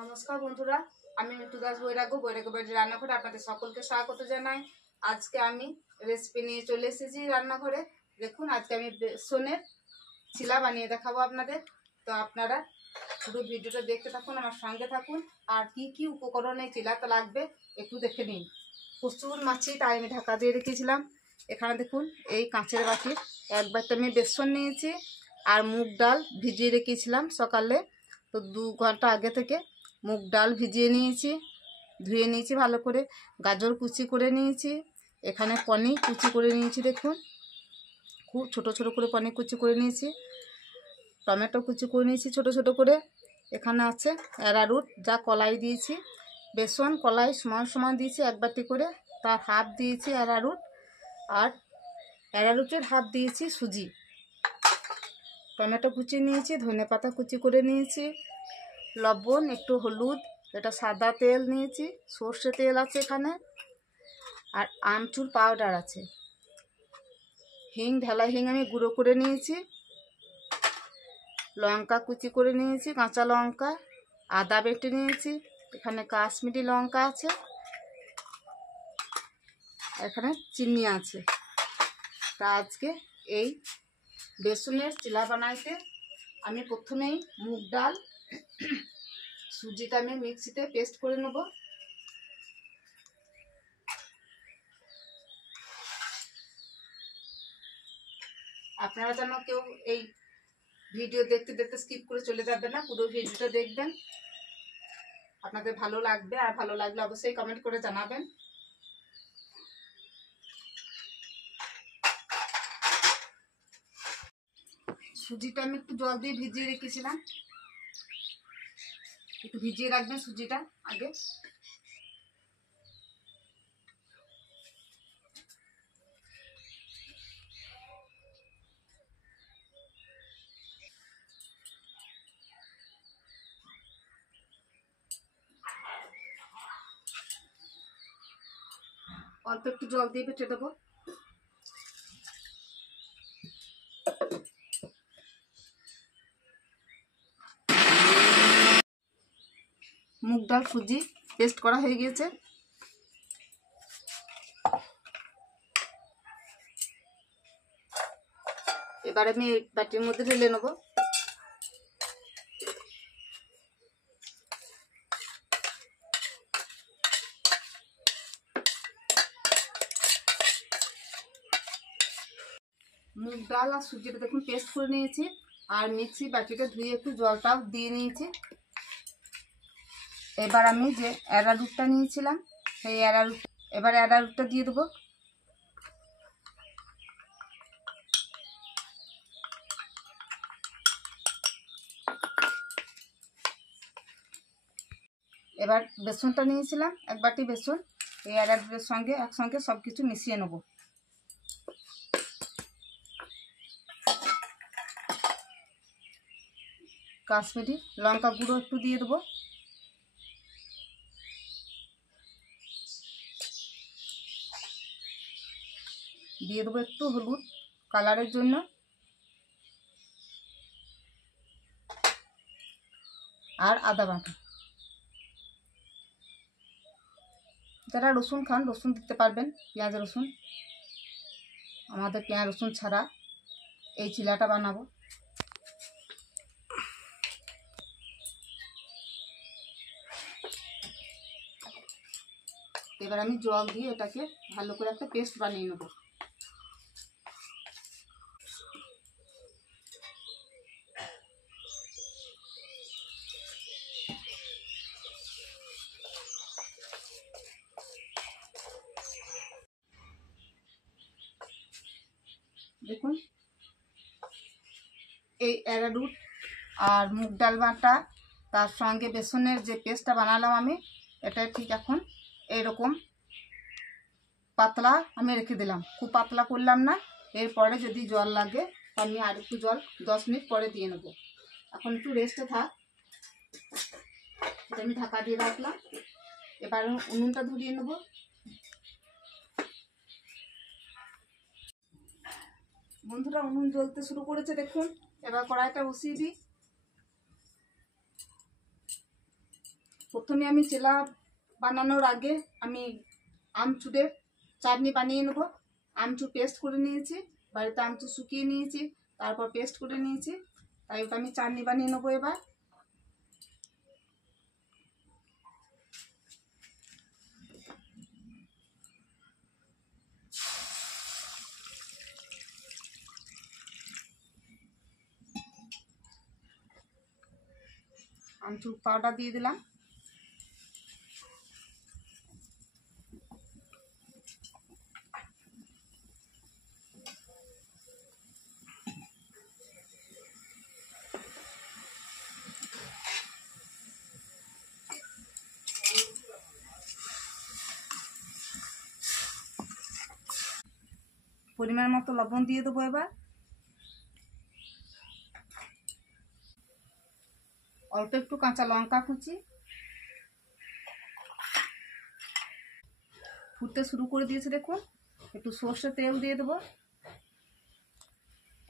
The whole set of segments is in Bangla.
নমস্কার বন্ধুরা, আমি মিঠু দাস বৈরাগ্য বাড়ির রান্নাঘরে আপনাদের সকলকে স্বাগত জানাই। আজকে আমি রেসিপি নিয়ে চলে এসেছি রান্নাঘরে। দেখুন, আজকে আমি বেসনের চিলা বানিয়ে দেখাবো আপনাদের। তো আপনারা পুরো ভিডিওটা দেখতে থাকুন, আমার সঙ্গে থাকুন। আর কি কি উপকরণ এই চিলাতে লাগবে একটু দেখে নিন। প্রচুর মাছি, তাই আমি ঢাকা দিয়ে রেখেছিলাম। এখানে দেখুন, এই কাঁচের বাটির এক বাটি আমি বেসন নিয়েছি, আর মুগ ডাল ভিজিয়ে রেখেছিলাম সকালে। তো 2 ঘন্টা আগে থেকে মুগ ডাল ভিজিয়ে নিয়েছি, ধুয়ে নিয়েছি ভালো করে। গাজর কুচি করে নিয়েছি, এখানে পনির কুচি করে নিয়েছি। দেখুন, খুব ছোট ছোট করে পনির কুচি করে নিয়েছি। টমেটো কুচি করে নিয়েছি ছোট ছোট করে। এখানে আছে অ্যারারুট, যা কলাই দিয়েছি। বেসন কলাই সমান সমান দিয়েছি এক বাটি করে, তার হাফ দিয়েছি অ্যারারুট, আর অ্যারারুটের হাফ দিয়েছি সুজি। টমেটো কুচি নিয়েছি, ধনে পাতা কুচি করে নিয়েছি, লবণ, একটু হলুদ, এটা সাদা তেল নিয়েছি, সর্ষে তেল আছে এখানে, আর আমচুর পাউডার আছে। হিং, ঢালা হিং আমি গুঁড়ো করে নিয়েছি। লঙ্কা কুচি করে নিয়েছি, কাঁচা লঙ্কা, আদা বেটে নিয়েছি, এখানে কাশ্মীরি লঙ্কা আছে, এখানে চিনি আছে। তা আজকে এই বেসনের চিলা বানাইতে আমি প্রথমেই মুগ ডাল, সুজিটা আমি মিক্সিতে পেস্ট করে নেব। আপনারা যেন কেউ এই ভিডিও দেখতে দেখতে স্কিপ করে চলে যাবেন না, পুরো ভিডিওটা দেখবেন, আপনাদের ভালো লাগবে। আর ভালো লাগলে অবশ্যই কমেন্ট করে জানাবেন। সুজিটা আমি একটু জল দিয়ে ভিজিয়ে রেখেছিলাম, একটু ভিজিয়ে রাখবেন সুজিটা আগে। অল্প একটু জল দিয়ে বেটে দেবো। মুগ ডাল সুজি পেস্ট করা হয়ে গিয়েছে। এবার আমি এই বাটির মধ্যে ঢেলে নেব। মুগ ডাল আর সুজিটা দেখুন পেস্ট করে নিয়েছি, আর মিক্সি বাটিটা ধুয়ে একটু জলটাও দিয়ে নিয়েছি। এবার আমি যে অ্যারারুটটা নিয়েছিলাম, সেই অ্যারারুটটা দিয়ে দেবো। এবার বেসনটা নিয়েছিলাম এক বাটি বেসন, এই অ্যারারুটের সঙ্গে একসঙ্গে সব কিছু মিশিয়ে নেব। কাশ্মীরি লঙ্কা গুঁড়ো একটু দিয়ে দেবো, দিয়ে দেবো একটু হলুদ কালারের জন্য, আর আদা বাটা। যারা রসুন খান রসুন দিতে পারবেন, পেঁয়াজ রসুন। আমাদের পেঁয়াজ রসুন ছাড়া এই চিলাটা বানাবো। এবার আমি জল দিয়ে এটাকে ভালো করে একটা পেস্ট বানিয়ে নেব। দেখুন, এই অ্যারারুট আর মুগ ডাল বাটা, তার সঙ্গে বেসনের যে পেস্টটা বানালাম আমি, এটা ঠিক এখন এইরকম পাতলা আমি রেখে দিলাম। খুব পাতলা করলাম না, এরপরে যদি জল লাগে আমি আর একটু জল 10 মিনিট পরে দিয়ে নেব। এখন একটু রেস্টে থাক, আমি ঢাকা দিয়ে রাখলাম। এবার উনুনটা ধরিয়ে নেব। বন্ধুরা, উনুন জ্বলতে শুরু করেছে দেখুন। এবার কড়াইটা বসিয়ে দিই। প্রথমে আমি চিলা বানানোর আগে আমি আমচুরের চাটনি বানিয়ে নেব। আমচুর পেস্ট করে নিয়েছি, বাড়িতে আমচুর শুকিয়ে নিয়েছি, তারপর পেস্ট করে নিয়েছি, তাই ওটা আমি চাটনি বানিয়ে নেবো। এবার আমচুর পাউডার দিয়ে দিলাম। পরিমাণ মতো লবণ দিয়ে দেবো। এবার অল্প একটু কাঁচা লঙ্কা কুচি, ফুটতে শুরু করে দিয়েছে দেখুন। একটু সর্ষে তেল দিয়ে দেবো।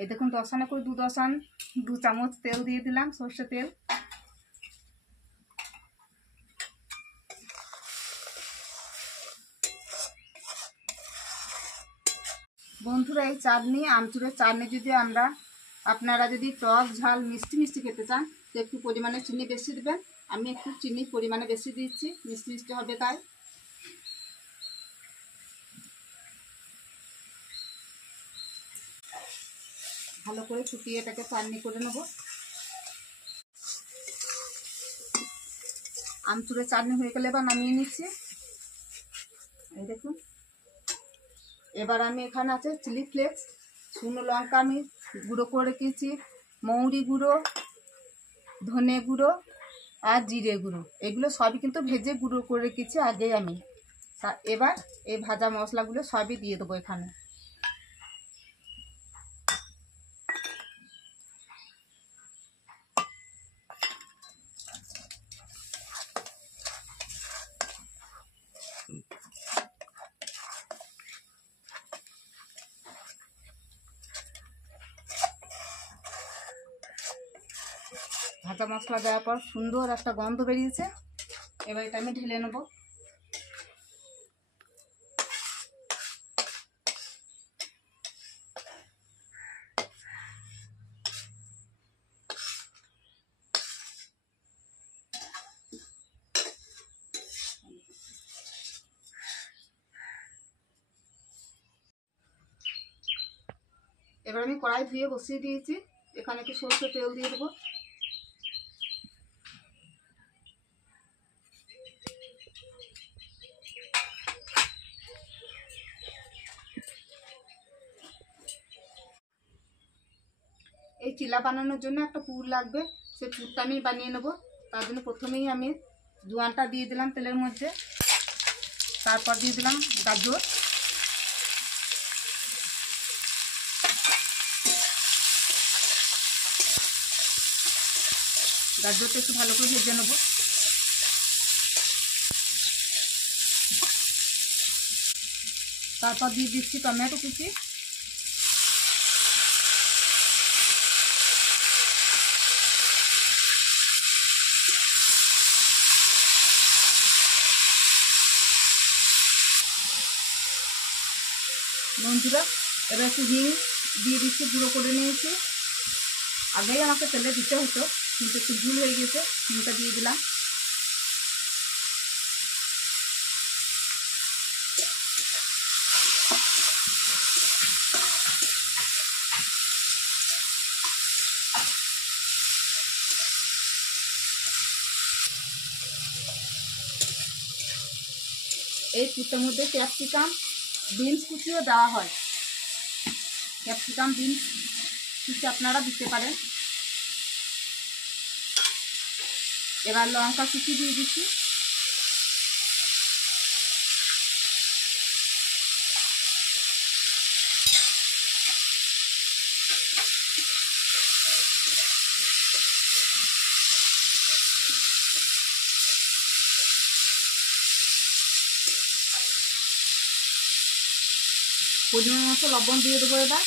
এই দেখুন দশানা করে 2 চামচ তেল দিয়ে দিলাম, সর্ষে তেল। বন্ধুরা, এই চাটনি আমচুরের চাটনি যদি আপনারা যদি টক ঝাল মিষ্টি মিষ্টি খেতে চান তো একটু পরিমাণে চিনি বেশি দেবেন। আমি একটু চিনি পরিমাণে বেশি দিচ্ছি, মিষ্টি মিষ্টি হবে তাই। ভালো করে ফুটিয়ে এটাকে চাটনি করে নেব। আমচুরের চাটনি হয়ে গেলে এবার নামিয়ে নিচ্ছি। এই দেখুন, এবার আমি এখানে আছে চিলি ফ্লেক্স, শুকনো লঙ্কা আমি গুঁড়ো করে রেখেছি, মৌরি গুঁড়ো, ধনে গুঁড়ো আর জিরে গুঁড়ো, এগুলো সবই কিন্তু ভেজে গুঁড়ো করে রেখেছি আগে আমি। এবার এই ভাজা মশলাগুলো সবই দিয়ে দেবো এখানে। ভাজা মশলা দেওয়ার পর সুন্দর একটা গন্ধ বেরিয়েছে। এবার এটা আমি ঢেলে নেব। এবার আমি কড়াই ধুয়ে বসিয়ে দিয়েছি, এখানে একটু সরষে তেল দিয়ে দেবো। এই চিলা বানানোর জন্য একটা পুর লাগবে, সেই পুরটা আমি বানিয়ে নেব। তার জন্য প্রথমেই আমি জোয়ানটা দিয়ে দিলাম তেলের মধ্যে, তারপর দিয়ে দিলাম গাজর, গাজরটা একটু ভালো করে ভেজে নেব। তারপর দিয়ে দিচ্ছি টমেটো কুচি, বন্ধুরা এবার একটু হিং দিয়ে দিচ্ছি, গুঁড়ো করে নিয়েছি। আগেই আমাকে তেলে দিতে হতো কিন্তু একটু ভুল হয়ে গেছে, হিংটা দিয়ে দিলাম। এই পুরটার মধ্যে ক্যাপসিকাম বিনস কুচিও দেওয়া হয়, ক্যাপসিকাম বিনস কুচি আপনারা দিতে পারেন। এবার লঙ্কা কুচি দিয়ে দিচ্ছি, পরিমাণ মতো লবণ দিয়ে দেবো। এবার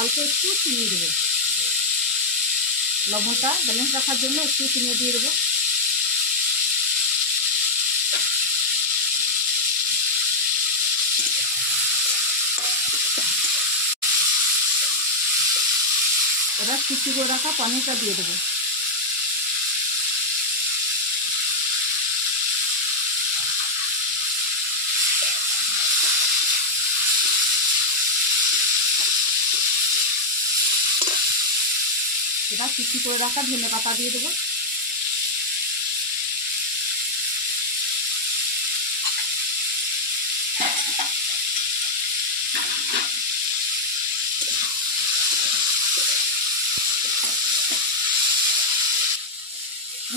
অল্প একটু চিনি দেবো, লবণটা ব্যালেন্স রাখার জন্য একটু চিনি দিয়ে দেবো। এবার কুচি করে রাখা পনিরটা দিয়ে দেবো। এবার কুচি করে রাখা ধনে পাতা দিয়ে দেবো।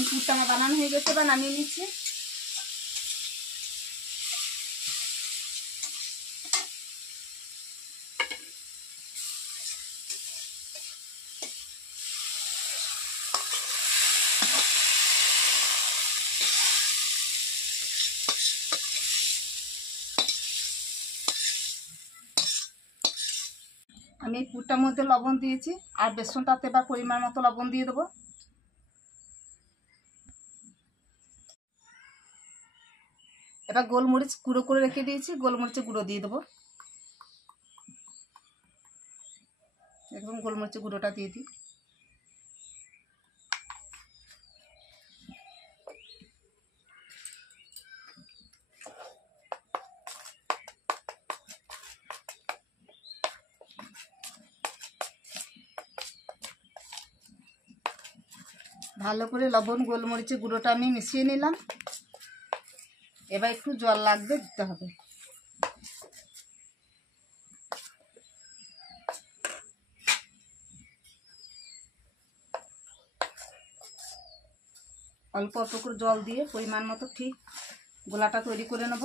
পুরটা আমার বানানো হয়ে গেছে, এবার নামিয়ে নিচ্ছি। আমি এই পুরটার মধ্যে লবণ দিয়েছি, আর বেসনটাতে এবার পরিমাণ মতো লবণ দিয়ে দেবো। এবার গোলমরিচ গুঁড়ো করে রেখে দিয়েছি, গোলমরিচের গুঁড়ো দিয়ে দেবো। একদম গোলমরিচের গুঁড়োটা দিয়ে দিই। ভালো করে লবণ গোলমরিচের গুঁড়োটা আমি মিশিয়ে নিলাম। এবার একটু জল লাগবে, দিতে হবে। অল্প অল্প করে জল দিয়ে পরিমাণ মতো ঠিক গোলাটা তৈরি করে নেব।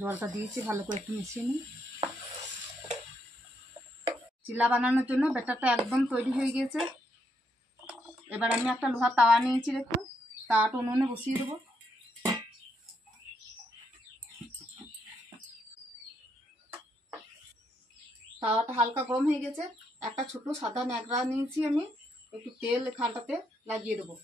জলটা দিয়েছি, ভালো করে একটু মিশিয়ে নিই। চিলা বানানোর জন্য ব্যাটারটা একদম তৈরি হয়ে গিয়েছে। এবার আমি একটা লোহার তাওয়া নিয়েছি, দেখুন তাওয়াটা উনুনে বসিয়ে দেবো। তাওয়াটা হালকা গরম হয়ে গেছে। একটা ছোট সাদা ন্যাকড়া নিয়েছি, আমি একটু তেল এখানটাতে লাগিয়ে দেবো।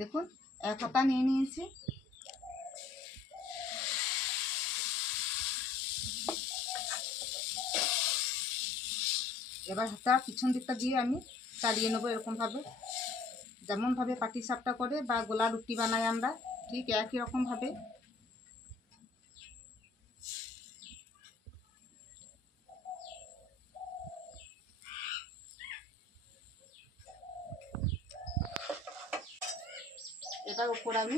দেখুন এক হাতা নিয়ে নিয়েছি। এবার হাতা পিছন দিকটা দিয়ে আমি চালিয়ে নেবো, এরকমভাবে যেমনভাবে পাটি সাপটা করে বা গোলা রুটি বানাই আমরা, ঠিক একই রকমভাবে। এটার উপর আমি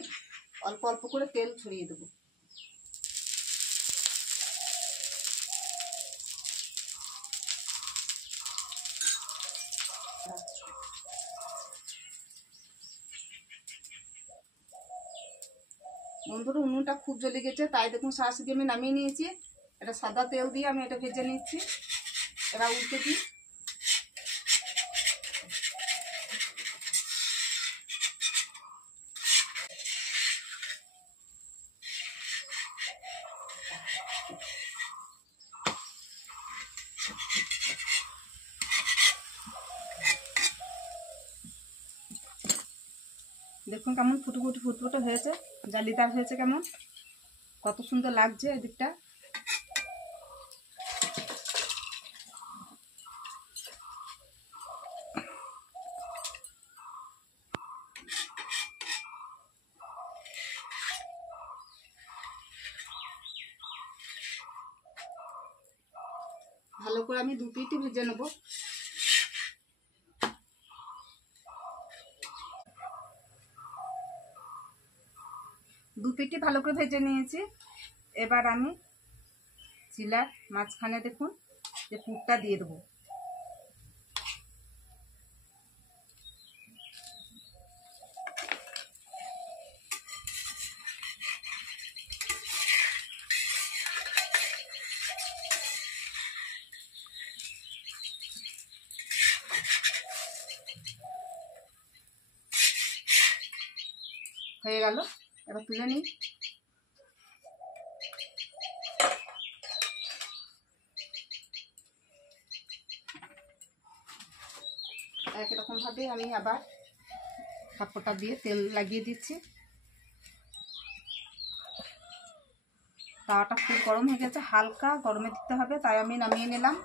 অল্প অল্প করে তেল ছড়িয়ে দেবো। বন্ধুরা উনুনটা খুব জ্বলে গেছে, তাই দেখুন শাঁস দিয়ে আমি নামিয়ে নিয়েছি। এটা সাদা তেল দিয়ে আমি এটা ভেজে নিচ্ছি। এবার উল্টে দিই। দেখুন কেমন ফুটফুটে ফুটফুটে হয়েছে, জালিদার হয়েছে, কেমন কত সুন্দর লাগছে এদিকটা। ভালো করে আমি দু পিঠই ভেজে নেব। দু পিঠই ভালো করে ভেজে নিয়েছি। এবার আমি চিলার মাঝখানে দেখুন যে পুরটা দিয়ে দেবো। হয়ে গেল, এবার তুলে নিই। একরকম ভাবে আমি আবার কাপড়টা দিয়ে তেল লাগিয়ে দিচ্ছি। তাওয়াটা খুব গরম হয়ে গেছে, হালকা গরমে দিতে হবে, তাই আমি নামিয়ে নিলাম।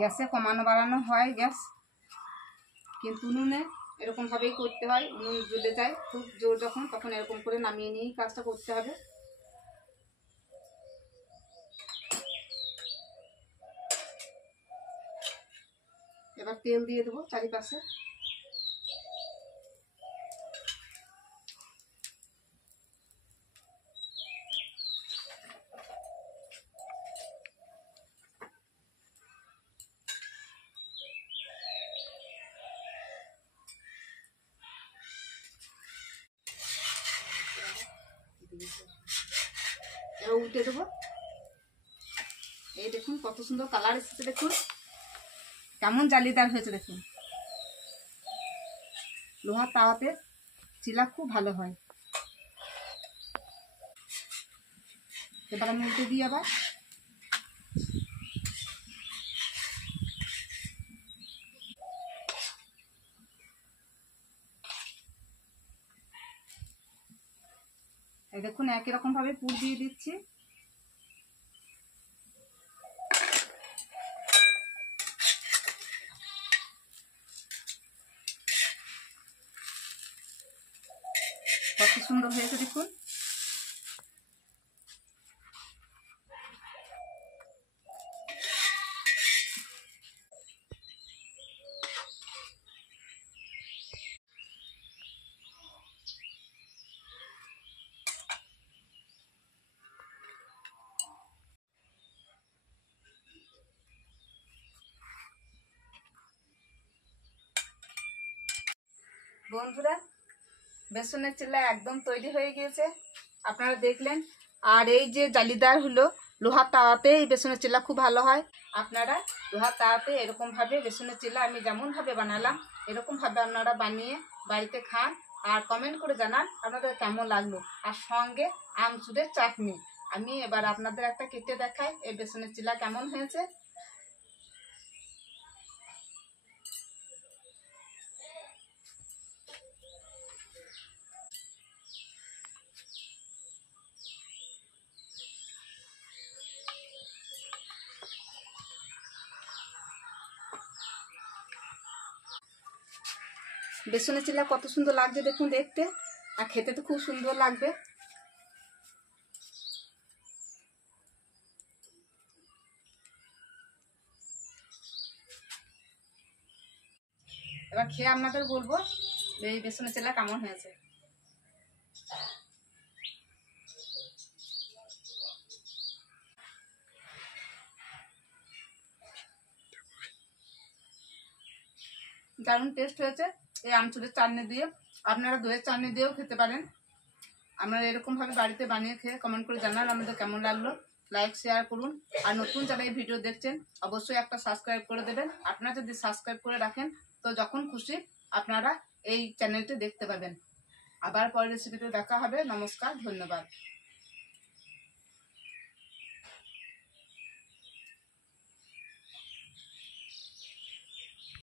গ্যাসে কমানো বাড়ানো হয় গ্যাস, কিন্তু উনুনে এরকম ভাবেই করতে হয়। উনুন জ্বলে যায় খুব জোর যখন, তখন এরকম করে নামিয়ে নিয়েই কাজটা করতে হবে। এবার তেল দিয়ে দেবো চারিপাশে। এবার উল্টে দেবো। এই দেখুন কত সুন্দর কালার এসেছে, দেখুন কেমন জালিদার হয়েছে। দেখুন লোহার তাওয়াতে চিলা খুব ভালো হয়। এবার আমি উল্টে দিই আবার। এই দেখুন একই রকম ভাবে পুর দিয়ে দিচ্ছি। কত সুন্দর হয়েছে দেখুন। বন্ধুরা বেসনের চিল্লা একদম তৈরি হয়ে গিয়েছে, আপনারা দেখলেন। আর এই যে জালিদার হলো লোহার তাওয়াতে এই বেসনের চিল্লা খুব ভালো হয়। আপনারা লোহার তাওয়াতে এরকমভাবে বেসনের চিল্লা আমি যেমনভাবে বানালাম এরকমভাবে আপনারা বানিয়ে বাড়িতে খান, আর কমেন্ট করে জানান আপনাদের কেমন লাগলো। আর সঙ্গে আমচুরের চাটনি। আমি এবার আপনাদের একটা কেটে দেখাই এই বেসনের চিল্লা কেমন হয়েছে। বেসনের চিল্লা কত সুন্দর লাগছে দেখুন দেখতে, আর খেতে তো খুব সুন্দর লাগবে। এবার খেয়ে আপনাদের বলবো এই বেসনের চিল্লা কেমন হয়েছে। দারুণ টেস্ট হয়েছে এই আমচুরের চাটনি দিয়ে। আপনারা দইয়ের চাটনি দিয়েও খেতে পারেন। আপনারা এরকমভাবে বাড়িতে বানিয়ে খেয়ে কমেন্ট করে জানান আমাদের কেমন লাগলো। লাইক শেয়ার করুন, আর নতুন যারা এই ভিডিও দেখছেন অবশ্যই একটা সাবস্ক্রাইব করে দেবেন। আপনারা যদি সাবস্ক্রাইব করে রাখেন তো যখন খুশি আপনারা এই চ্যানেলটি দেখতে পাবেন। আবার পরের রেসিপিতে দেখা হবে। নমস্কার, ধন্যবাদ।